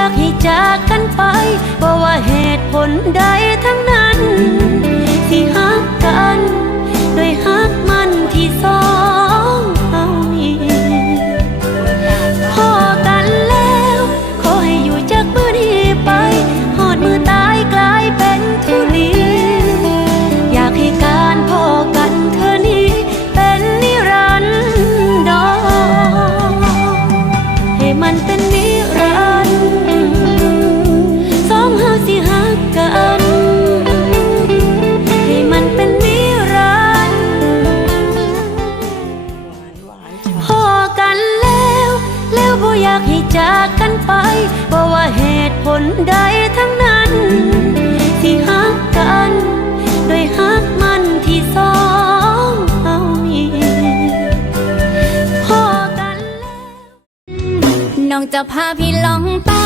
ากให้จากกันไปเพราะว่าเหตุผลใดทั้งนั้น อยากให้จากกันไปเพราะว่าเหตุผลใดทั้งนั้น ที่หักกันโดยหักมันที่สองเอามีพอกันแล้วน้องจะพาพี่ลองตายไป